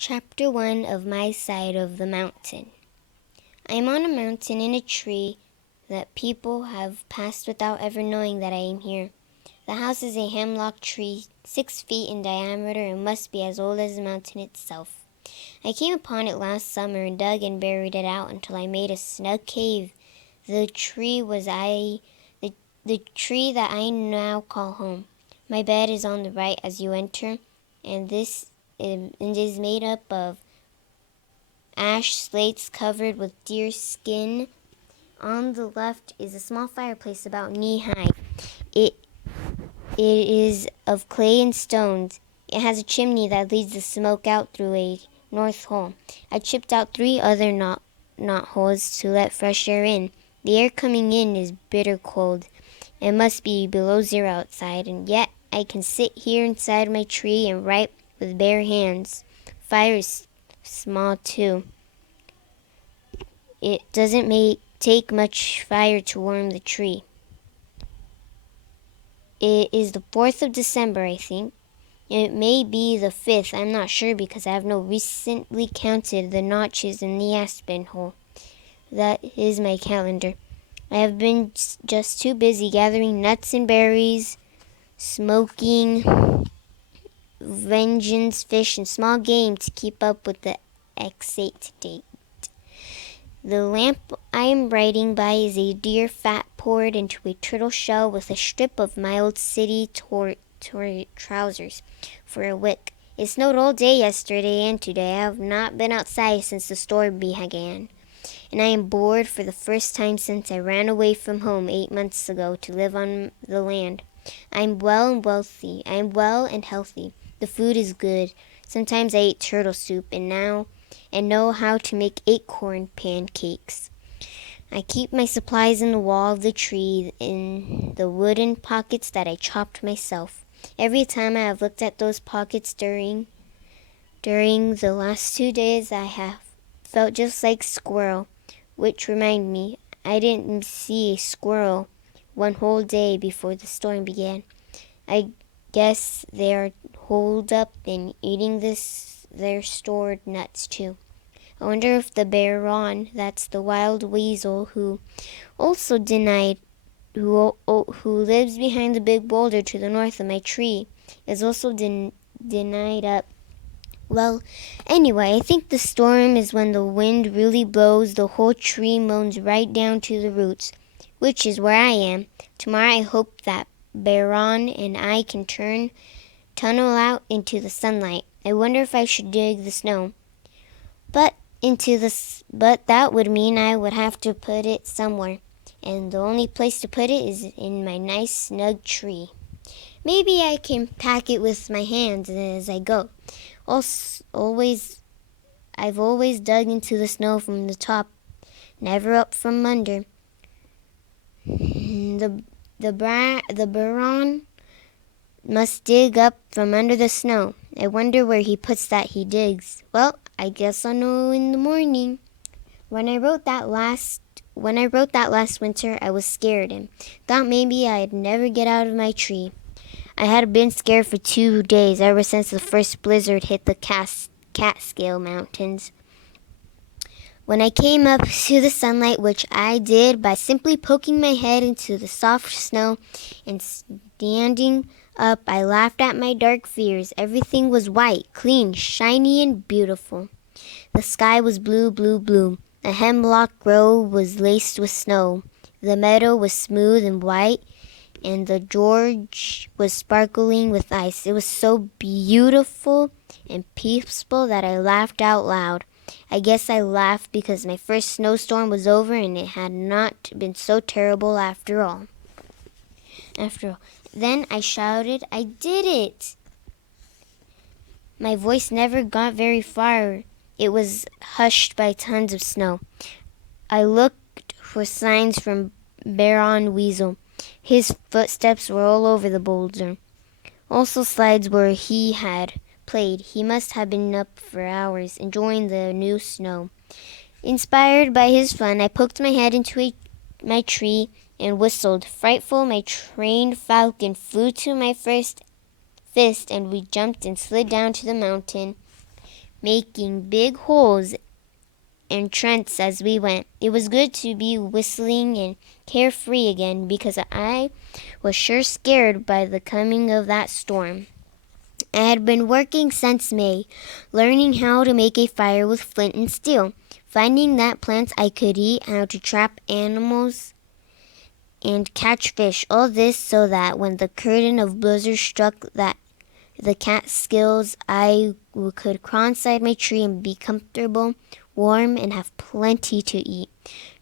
Chapter 1 of My Side of the Mountain. I am on a mountain in a tree that people have passed without ever knowing that I am here. The house is a hemlock tree, 6 feet in diameter and must be as old as the mountain itself. I came upon it last summer and dug and buried it out until I made a snug cave. The tree that I now call home. My bed is on the right as you enter, and is made up of ash slates covered with deer skin. On the left is a small fireplace about knee-high. It is of clay and stones. It has a chimney that leads the smoke out through a north hole. I chipped out 3 other knot holes to let fresh air in. The air coming in is bitter cold. It must be below 0 outside, and yet I can sit here inside my tree and write with bare hands. Fire is small too. It doesn't take much fire to warm the tree. It is the 4th of December, I think. It may be the 5th, I'm not sure because I have not recently counted the notches in the aspen hole. That is my calendar. I have been just too busy gathering nuts and berries, smoking vengeance fish and small game to keep up with the exact date. The lamp I am writing by is a deer fat poured into a turtle shell with a strip of my old city trousers for a wick. It snowed all day yesterday and today. I have not been outside since the storm began, and I am bored for the first time since I ran away from home 8 months ago to live on the land. I am well and wealthy. I am well and healthy. The food is good. Sometimes I eat turtle soup and know how to make acorn pancakes. I keep my supplies in the wall of the tree in the wooden pockets that I chopped myself. Every time I have looked at those pockets during the last 2 days, I have felt just like squirrel, which remind me, I didn't see a squirrel one whole day before the storm began. I guess they are holed up and eating their stored nuts too. I wonder if the Baron, that's the wild weasel who lives behind the big boulder to the north of my tree, is also denied up. Well, anyway, I think the storm is when the wind really blows, the whole tree moans right down to the roots, which is where I am. Tomorrow I hope that Baron and I can tunnel out into the sunlight. I wonder if I should dig the snow. But that would mean I would have to put it somewhere, and the only place to put it is in my nice snug tree. Maybe I can pack it with my hands as I go. I've always dug into the snow from the top, never up from under. The Baron must dig up from under the snow. I wonder where he puts that he digs. Well, I guess I'll know in the morning. When I wrote that last winter, I was scared and thought maybe I'd never get out of my tree. I had been scared for 2 days, ever since the first blizzard hit the Catskill Mountains. When I came up to the sunlight, which I did by simply poking my head into the soft snow and standing up, I laughed at my dark fears. Everything was white, clean, shiny, and beautiful. The sky was blue, blue, blue. The hemlock grove was laced with snow. The meadow was smooth and white, and the gorge was sparkling with ice. It was so beautiful and peaceful that I laughed out loud. I guess I laughed because my first snowstorm was over and it had not been so terrible after all. Then I shouted, I did it! My voice never got very far. It was hushed by tons of snow. I looked for signs from Baron Weasel. His footsteps were all over the boulder. Also slides where he had played. He must have been up for hours, enjoying the new snow. Inspired by his fun, I poked my head into my tree and whistled. Frightful, my trained falcon flew to my first fist, and we jumped and slid down to the mountain. making big holes and trents as we went. It was good to be whistling and carefree again because I was sure scared by the coming of that storm. I had been working since May, learning how to make a fire with flint and steel, finding that plants I could eat, how to trap animals and catch fish, all this so that when the curtain of blizzard struck the Catskills, I could crawl inside my tree and be comfortable, warm, and have plenty to eat.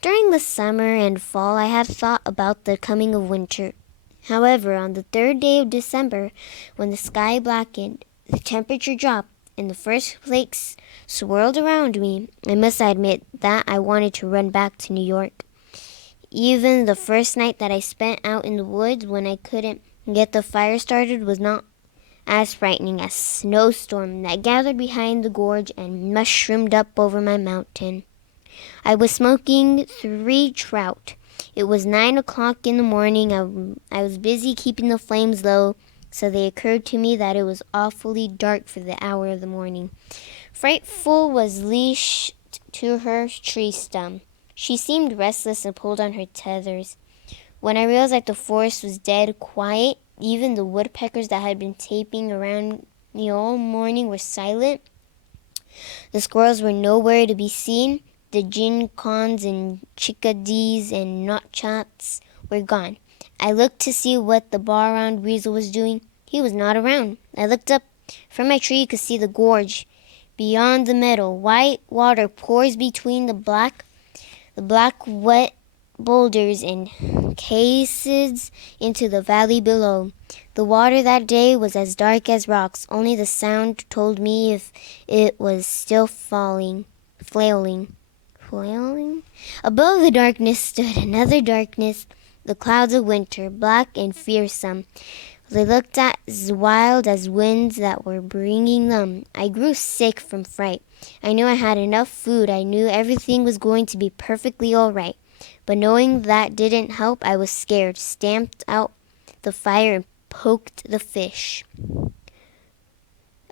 During the summer and fall, I had thought about the coming of winter. However, on the 3rd day of December, when the sky blackened, the temperature dropped, and the first flakes swirled around me, I must admit that I wanted to run back to New York. Even the first night that I spent out in the woods when I couldn't get the fire started was not as frightening as a snowstorm that gathered behind the gorge and mushroomed up over my mountain. I was smoking 3 trout. It was 9 o'clock in the morning. I was busy keeping the flames low, so they occurred to me that it was awfully dark for the hour of the morning. Frightful was leashed to her tree stump. She seemed restless and pulled on her tethers. When I realized that the forest was dead quiet, even the woodpeckers that had been tapping around me all morning were silent. The squirrels were nowhere to be seen. The gincons and chickadees and nuthatches were gone. I looked to see what the bar-round weasel was doing. He was not around. I looked up. From my tree, you could see the gorge. Beyond the meadow, white water pours between the black wet boulders and cases into the valley below. The water that day was as dark as rocks. Only the sound told me if it was still flailing. Above the darkness stood another darkness, the clouds of winter, black and fearsome. They looked as wild as winds that were bringing them. I grew sick from fright. I knew I had enough food. I knew everything was going to be perfectly all right. But knowing that didn't help, I was scared, stamped out the fire, and poked the fish.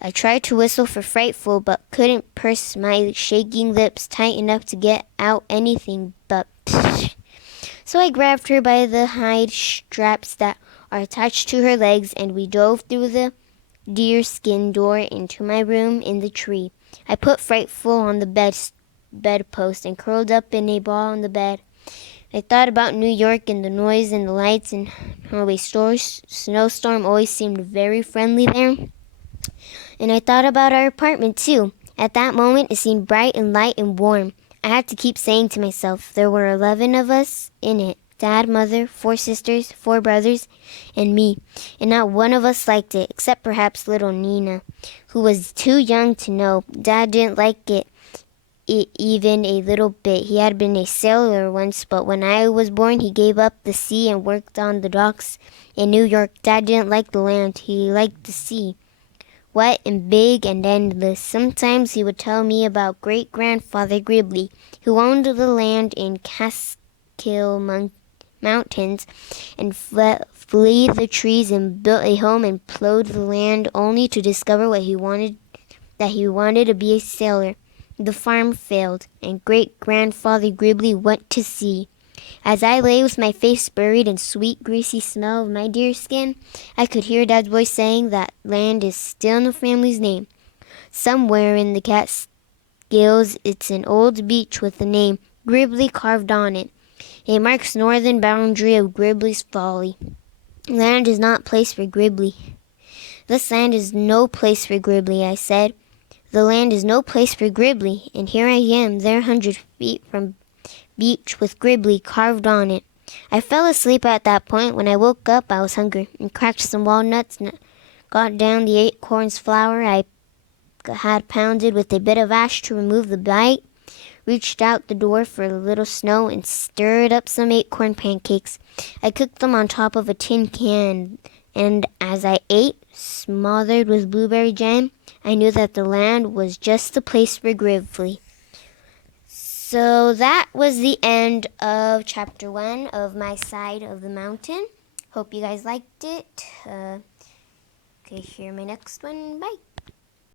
I tried to whistle for Frightful, but couldn't purse my shaking lips tight enough to get out anything but psh. So I grabbed her by the hide straps that are attached to her legs, and we dove through the deerskin door into my room in the tree. I put Frightful on the bedpost and curled up in a ball on the bed. I thought about New York and the noise and the lights and how a snowstorm always seemed very friendly there. And I thought about our apartment too. At that moment it seemed bright and light and warm. I had to keep saying to myself, there were 11 of us in it. Dad, Mother, 4 sisters, 4 brothers, and me. And not one of us liked it, except perhaps little Nina, who was too young to know. Dad didn't like it even a little bit. He had been a sailor once, but when I was born he gave up the sea and worked on the docks in New York. Dad didn't like the land. He liked the sea. Wet and big and endless. Sometimes he would tell me about great-grandfather Gribbly, who owned the land in Catskill Mountains and flee the trees and built a home and plowed the land only to discover that he wanted to be a sailor. The farm failed, and great-grandfather Gribbly went to sea. As I lay with my face buried in sweet, greasy smell of my deerskin, I could hear Dad's voice saying that land is still in the family's name. Somewhere in the Catskills, it's an old beach with the name Gribbly carved on it. It marks northern boundary of Gribbly's folly. Land is not place for Gribbly. This land is no place for Gribbly, I said. The land is no place for Gribbly, and here I am, there 100 feet from beach with Gribbly carved on it. I fell asleep at that point. When I woke up, I was hungry and cracked some walnuts and got down the acorns flour I had pounded with a bit of ash to remove the bite, reached out the door for a little snow, and stirred up some acorn pancakes. I cooked them on top of a tin can, and as I ate, smothered with blueberry jam, I knew that the land was just the place for Gribbly. So that was the end of chapter 1 of My Side of the Mountain. Hope you guys liked it. Okay, here my next one. Bye.